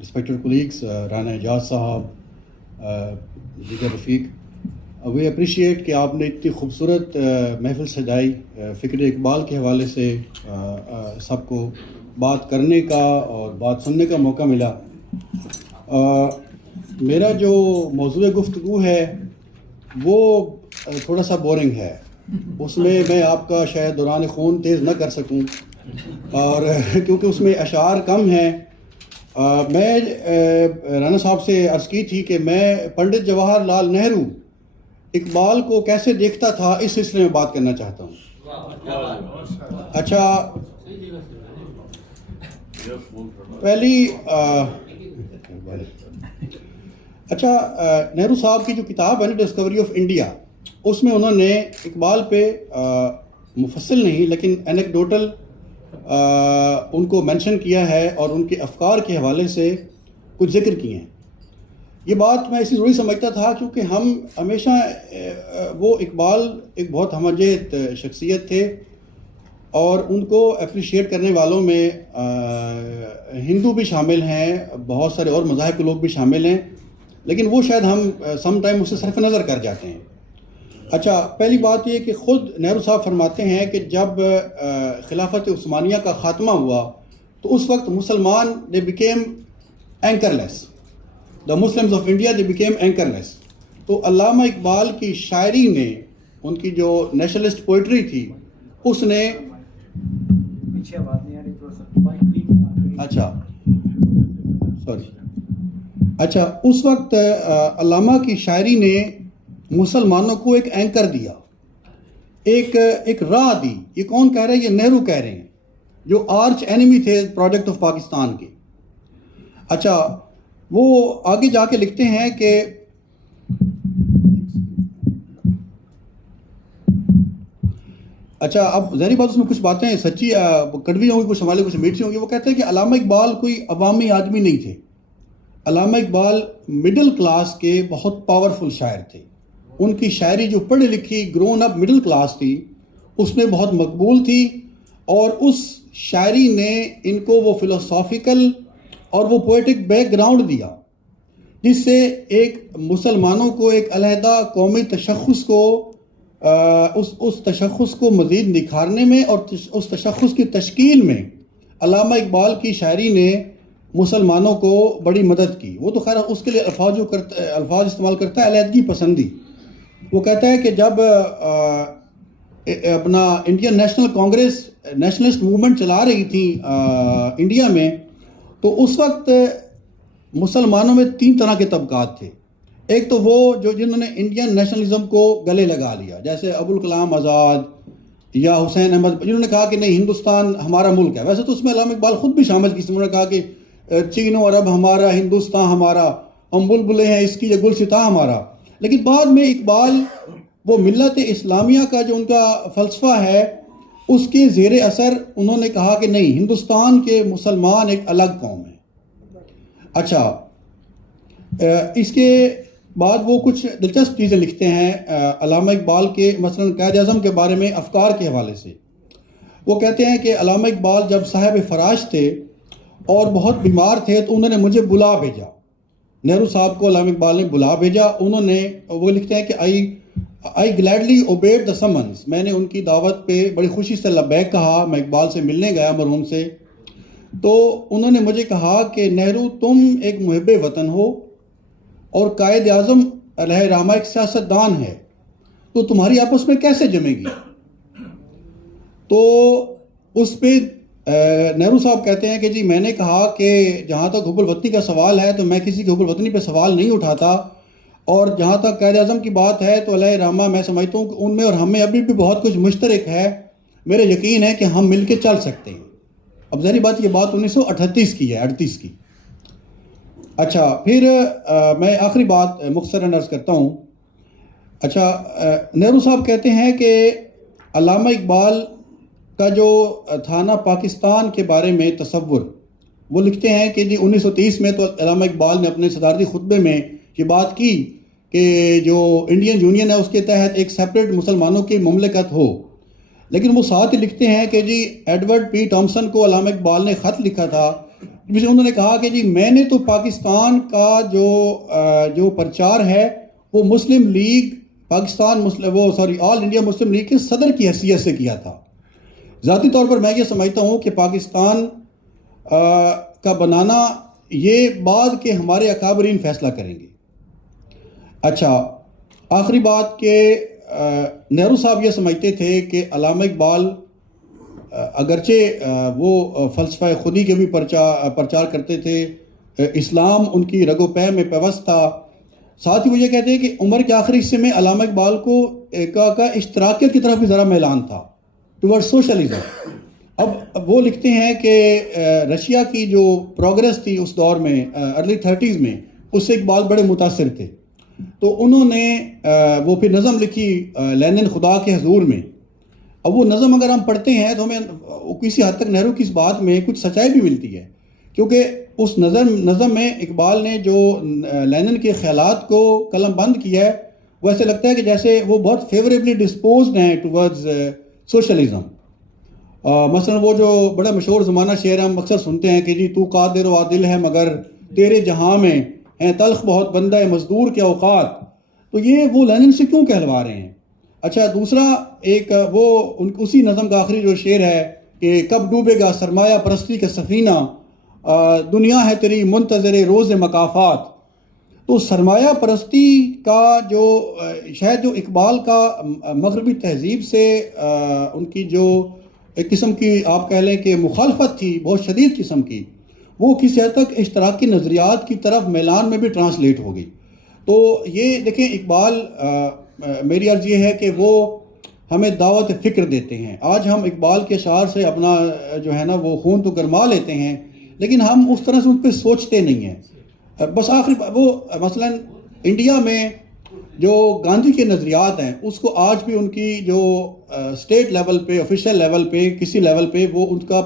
respected colleagues, Rana Ejaz صاحب, دیگر رفیق, we appreciate کہ آپ نے اتنی خوبصورت محفل سجائی. فکر اقبال کے حوالے سے سب کو بات کرنے کا اور بات سننے کا موقع ملا. میرا جو موضوع گفتگو ہے وہ تھوڑا سا بورنگ ہے. اس میں آپ کا شاید دوران خون تیز نہ کر سکوں, اور کیونکہ اس میں اشعار کم ہیں. میں رانا صاحب سے عرض کی تھی کہ میں پنڈت جواہر لال نہرو اقبال کو کیسے دیکھتا تھا اس سلسلے میں بات کرنا چاہتا ہوں. اچھا, پہلی نہرو صاحب کی جو کتاب ہے نا ڈسکوری آف انڈیا, اس میں انہوں نے اقبال پہ مفصل نہیں لیکن اینیکڈوٹل ان کو مینشن کیا ہے اور ان کے افکار کے حوالے سے کچھ ذکر کیے ہیں. یہ بات میں اسی ضروری سمجھتا تھا کیونکہ ہم ہمیشہ وہ اقبال ایک بہت ہمجیت شخصیت تھے اور ان کو اپریشیٹ کرنے والوں میں ہندو بھی شامل ہیں, بہت سارے اور مذاہب کے لوگ بھی شامل ہیں, لیکن وہ شاید ہم سم ٹائم اس سے صرف نظر کر جاتے ہیں. اچھا, پہلی بات یہ کہ خود نہرو صاحب فرماتے ہیں کہ جب خلافت عثمانیہ کا خاتمہ ہوا تو اس وقت مسلمان they became anchorless, the Muslims of India they became anchorless. تو علامہ اقبال کی شاعری نے, ان کی جو نیشنلسٹ پوئٹری تھی, اس نے اس وقت علامہ کی شاعری نے مسلمانوں کو ایک اینکر دیا, ایک راہ دی. یہ کون کہہ رہے ہیں؟ یہ نہرو کہہ رہے ہیں, جو آرچ اینیمی تھے پروجیکٹ آف پاکستان کے. اچھا, وہ آگے جا کے لکھتے ہیں کہ اچھا, اب ظاہری بات اس میں کچھ باتیں سچی کڑوی ہوں گی, کچھ ہمارے کچھ میٹھی ہوں گی. وہ کہتے ہیں کہ علامہ اقبال کوئی عوامی آدمی نہیں تھے. علامہ اقبال مڈل کلاس کے بہت پاورفل شاعر تھے. ان کی شاعری جو پڑھی لکھی گرون اپ مڈل کلاس تھی, اس میں بہت مقبول تھی, اور اس شاعری نے ان کو وہ فلسافیکل اور وہ پوئٹک بیک گراؤنڈ دیا جس سے ایک مسلمانوں کو ایک علیحدہ قومی تشخص کو اس تشخص کو مزید نکھارنے میں اور اس تشخص کی تشکیل میں علامہ اقبال کی شاعری نے مسلمانوں کو بڑی مدد کی. وہ تو خیر اس کے لیے الفاظ استعمال کرتا ہے علیحدگی پسندی. وہ کہتا ہے کہ جب اپنا Indian national Congress nationalist movement چلا رہی تھی انڈیا میں, تو اس وقت مسلمانوں میں 3 طرح کے طبقات تھے. ایک تو وہ جنہوں نے انڈین نیشنلزم کو گلے لگا لیا, جیسے ابوالکلام آزاد یا حسین احمد, جنہوں نے کہا کہ نہیں ہندوستان ہمارا ملک ہے. ویسے تو اس میں علامہ اقبال خود بھی شامل کی, انہوں نے کہا کہ چین و عرب ہمارا, ہندوستان ہمارا, ہم بلبلیں ہیں اس کی, یہ گلستاں ہمارا. لیکن بعد میں اقبال وہ ملت اسلامیہ کا جو ان کا فلسفہ ہے اس کے زیر اثر انہوں نے کہا کہ نہیں, ہندوستان کے مسلمان ایک الگ قوم ہے. اچھا, اس کے بعد وہ کچھ دلچسپ چیزیں لکھتے ہیں علامہ اقبال کے, مثلا قائد اعظم کے بارے میں افکار کے حوالے سے. وہ کہتے ہیں کہ علامہ اقبال جب صاحب فراش تھے اور بہت بیمار تھے تو انہوں نے مجھے بلا بھیجا. نہرو صاحب کو علامہ اقبال نے بلا بھیجا. انہوں نے, وہ لکھتے ہیں کہ I gladly obeyed the summons. میں نے ان کی دعوت پہ بڑی خوشی سے لبیک کہا. میں اقبال سے ملنے گیا مرحوم سے, تو انہوں نے مجھے کہا کہ نہرو تم ایک محب وطن ہو اور قائد اعظم علیہ رحمہ ایک سیاستدان ہے, تو تمہاری آپس میں کیسے جمے گی؟ تو اس پہ نہرو صاحب کہتے ہیں کہ جی میں نے کہا کہ جہاں تک حب الوطنی کا سوال ہے تو میں کسی کے حب الوطنی پہ سوال نہیں اٹھاتا, اور جہاں تک قائد اعظم کی بات ہے تو علیہ رحمہ میں سمجھتا ہوں کہ ان میں اور ہم میں ابھی بھی بہت کچھ مشترک ہے. میرے یقین ہے کہ ہم مل کے چل سکتے ہیں. اب ظاہری بات یہ بات 1938 کی ہے, 38 کی. اچھا, پھر میں آخری بات مختصراً عرض کرتا ہوں. اچھا, نہرو صاحب کہتے ہیں کہ علامہ اقبال کا جو تھا نا پاکستان کے بارے میں تصور, وہ لکھتے ہیں کہ جی 1930 میں تو علامہ اقبال نے اپنے صدارتی خطبے میں یہ بات کی کہ جو انڈین یونین ہے اس کے تحت ایک سیپریٹ مسلمانوں کی مملکت ہو. لیکن وہ ساتھ ہی لکھتے ہیں کہ جی ایڈورڈ پی ٹامسن کو علامہ اقبال نے خط لکھا تھا جسے انہوں نے کہا کہ جی میں نے تو پاکستان کا جو پرچار ہے وہ مسلم لیگ پاکستان آل انڈیا مسلم لیگ کے صدر کی حیثیت سے کیا تھا. ذاتی طور پر میں یہ سمجھتا ہوں کہ پاکستان کا بنانا یہ بعد کے ہمارے اکابرین فیصلہ کریں گے. اچھا، آخری بات کہ نہرو صاحب یہ سمجھتے تھے کہ علامہ اقبال اگرچہ وہ فلسفہ خودی کے بھی پرچار کرتے تھے، اسلام ان کی رگ و پے میں پیوست تھا، ساتھ ہی وہ یہ کہتے ہیں کہ عمر کے آخری حصے میں علامہ اقبال کو کا اشتراکیت کی طرف بھی ذرا میلان تھا، ٹورڈ سوشلزم. اب وہ لکھتے ہیں کہ رشیا کی جو پروگریس تھی اس دور میں ارلی 30s میں، اس سے اقبال بڑے متاثر تھے. تو انہوں نے وہ پھر نظم لکھی لینن خدا کے حضور میں. اب وہ نظم اگر ہم پڑھتے ہیں تو ہمیں کسی حد تک نہرو کی اس بات میں کچھ سچائی بھی ملتی ہے، کیونکہ اس نظم میں اقبال نے جو لینن کے خیالات کو قلم بند کیا ہے، وہ ایسے لگتا ہے کہ جیسے وہ بہت فیوریبلی ڈسپوزڈ ہیں ٹورڈز سوشلزم. مثلا وہ جو بڑا مشہور زمانہ شعر ہم اکثر سنتے ہیں کہ جی تو قادر و عادل ہے مگر تیرے جہاں میں ہیں تلخ بہت بندہ ہے مزدور کے اوقات، تو یہ وہ لینن سے کیوں کہلوا رہے ہیں؟ اچھا، دوسرا ایک وہ اسی نظم کا آخری جو شعر ہے کہ کب ڈوبے گا سرمایہ پرستی کا سفینہ، دنیا ہے تیری منتظر روز مکافات. تو سرمایہ پرستی کا جو شاید جو اقبال کا مغربی تہذیب سے ان کی جو ایک قسم کی آپ کہہ لیں کہ مخالفت تھی بہت شدید قسم کی، وہ کسی حد تک اشتراکی نظریات کی طرف میلان میں بھی ٹرانسلیٹ ہوگی. تو یہ دیکھیں اقبال میری عرض یہ ہے کہ وہ ہمیں دعوت فکر دیتے ہیں. آج ہم اقبال کے اشعار سے اپنا جو ہے نا وہ خون تو گرما لیتے ہیں، لیکن ہم اس طرح سے ان پہ سوچتے نہیں ہیں. بس آخری وہ مثلا انڈیا میں جو گاندھی کے نظریات ہیں اس کو آج بھی ان کی جو اسٹیٹ لیول پہ آفیشیل لیول پہ کسی لیول پہ وہ ان کا